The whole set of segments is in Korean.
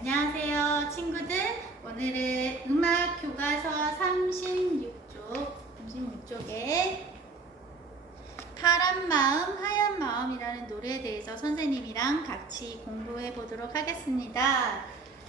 안녕하세요, 친구들. 오늘은 음악 교과서 36쪽, 36쪽에 파란 마음, 하얀 마음이라는 노래에 대해서 선생님이랑 같이 공부해 보도록 하겠습니다.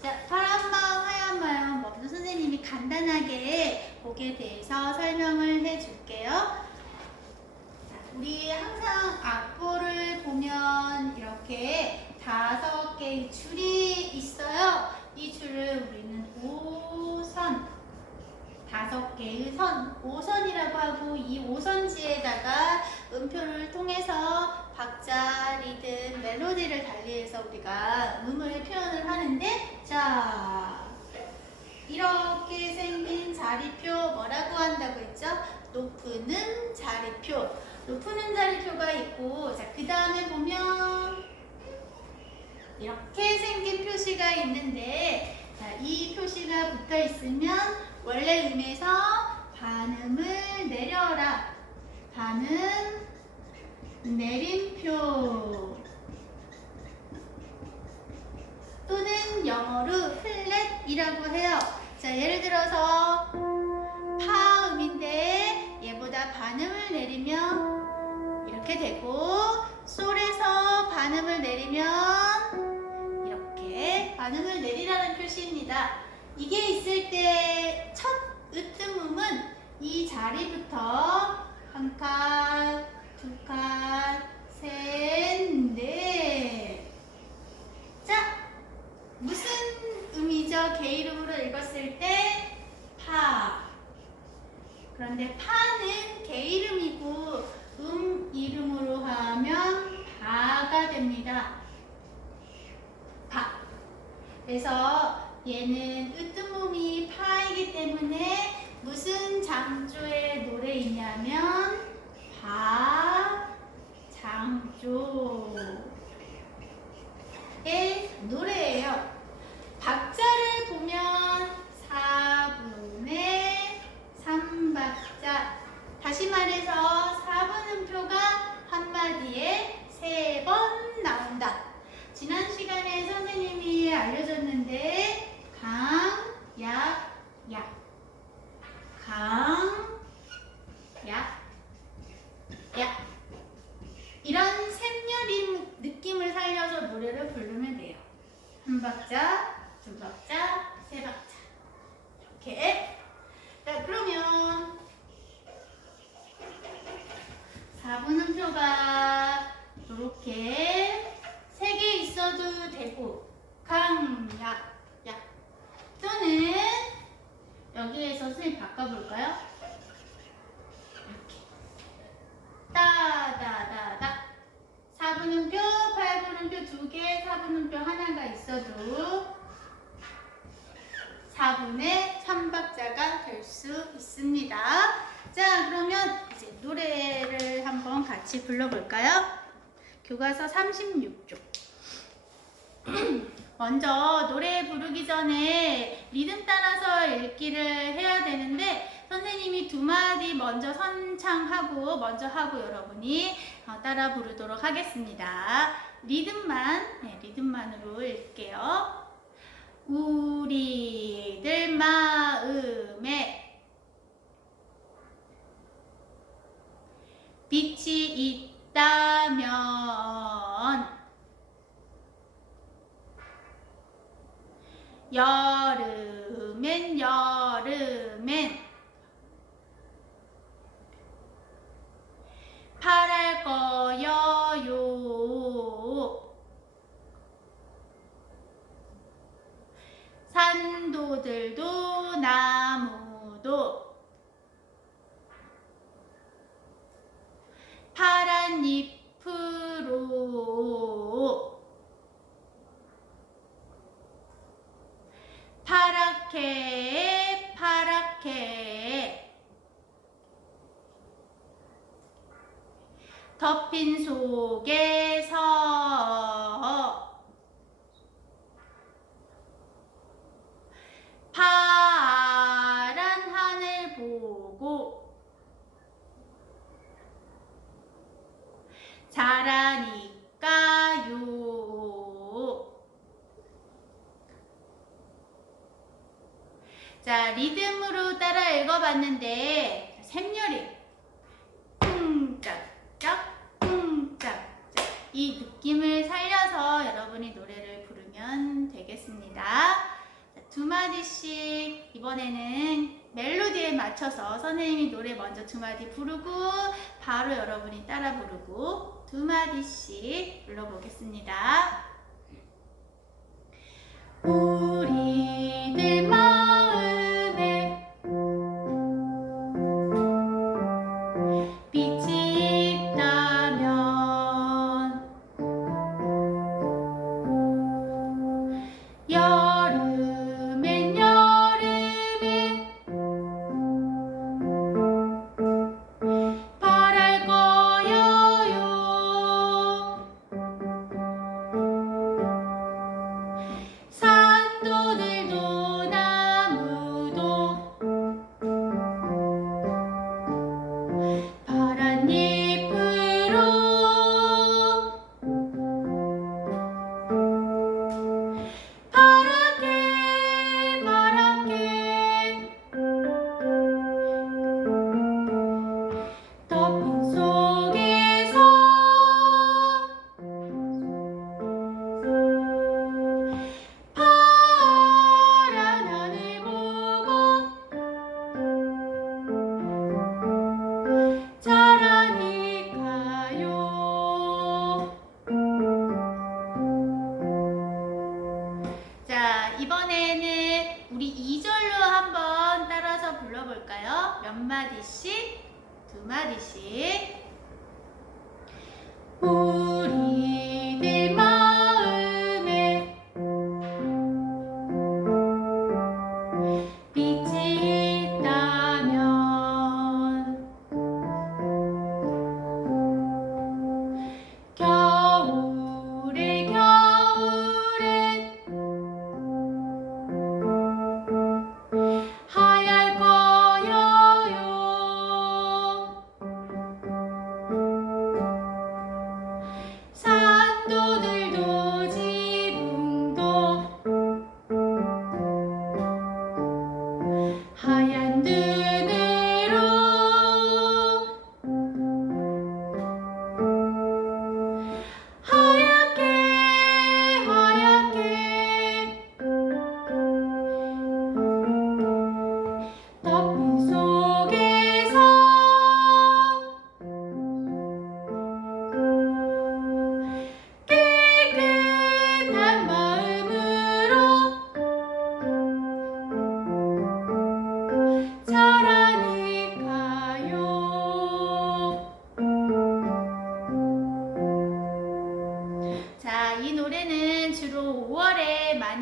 자, 파란 마음, 하얀 마음 먼저 선생님이 간단하게 곡에 대해서 설명을 해 줄게요. 자, 우리 항상 악보를 보면 이렇게 다섯 개의 줄이 있어요. 이 줄을 우리는 오선, 다섯 개의 선, 오선이라고 하고 이 오선지에다가 음표를 통해서 박자, 리듬, 멜로디를 달리해서 우리가 음을 표현을 하는데 자 이렇게 생긴 자리표 뭐라고 한다고 했죠? 높은 음 자리표 높은 음 자리표가 있고 자그 다음에 보면 이렇게 생긴 표시가 있는데 자, 이 표시가 붙어 있으면 원래 음에서 반음을 내려라 반음 내림표 또는 영어로 플랫이라고 해요. 자, 예를 들어서 파음인데 얘보다 반음을 내리면 이렇게 되고 솔에서 반음을 내리면 반음을 내리라는 표시입니다. 이게 있을 때 첫 으뜸음은 이 자리부터 한 칸, 두 칸, 셋, 넷. 자, 무슨 음이죠? 개 이름으로 읽었을 때 파. 그런데 파는 개 이름이고 음 이름으로 하면 바가 됩니다. 바. 그래서 얘는 으뜸음이 파이기 때문에 무슨 장조의 노래이냐면 바 장조의 노래예요. 박자를 보면 4분의 3박자. 다시 말해서 4분음표가 한마디에 세 번 나온다. 지난 시간에 선생님이 알려줬는데 강, 약, 약. 강, 약, 약. 이런 샘열인 느낌을 살려서 노래를 부르면 돼요. 한 박자, 두 박자, 세 박자. 이렇게. 자, 그러면 4분음표가 이렇게 세 개 있어도 되고 강, 약, 약 또는 여기에서 선생님 바꿔 볼까요? 이렇게 따다다다 4분음표, 8분음표 두 개, 4분음표 하나가 있어도 4분의 3박자가 될 수 있습니다. 자, 그러면 이제 노래를 한번 같이 불러볼까요? 교과서 36쪽. 먼저 노래 부르기 전에 리듬 따라서 읽기를 해야 되는데 두 마디 먼저 선창하고 먼저 하고 여러분이 어, 따라 부르도록 하겠습니다. 리듬만 네, 리듬만으로 읽게요. 우리들 마음에 빛이 있다면 여름엔 여름엔 파랄 거여요 산도들도 나무도 파란 잎으로 파랗게 파랗게 덮인 속에서 파란 하늘 보고 자라니까요. 자, 리듬으로 따라 읽어봤는데 샘열이 쿵짝짝 쿵짝짝 이 느낌을 살려서 여러분이 노래를 부르면 되겠습니다. 자, 두 마디씩 이번에는 멜로디에 맞춰서 선생님이 노래 먼저 두 마디 부르고 바로 여러분이 따라 부르고 두 마디씩 불러보겠습니다. 우리들 마디씩? 두 마디씩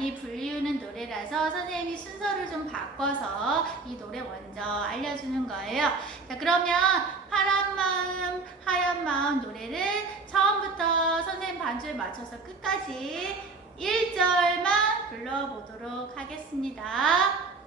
많이 불리우는 노래라서 선생님이 순서를 좀 바꿔서 이 노래 먼저 알려주는 거예요. 자, 그러면 파란 마음, 하얀 마음 노래를 처음부터 선생님 반주에 맞춰서 끝까지 1절만 불러보도록 하겠습니다.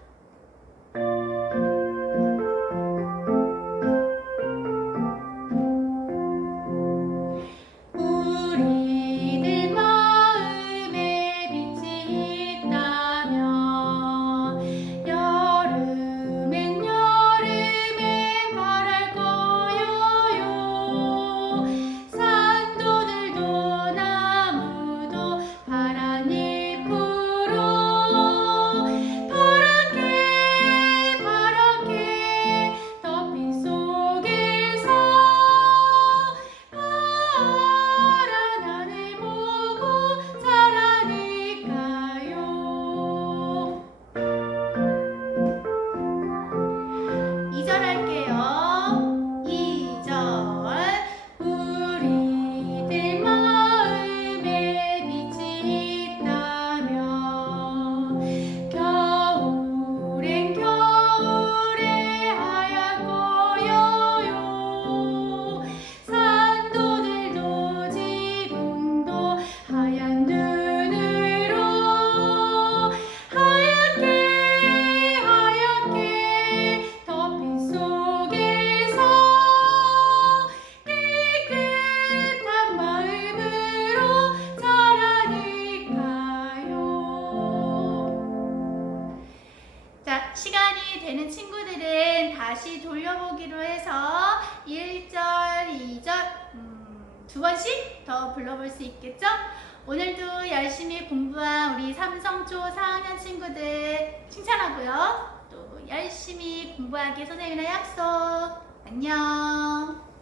번씩 더 불러볼 수 있겠죠? 오늘도 열심히 공부한 우리 삼성초 4학년 친구들 칭찬하고요. 또 열심히 공부하기 선생님이랑 약속. 안녕.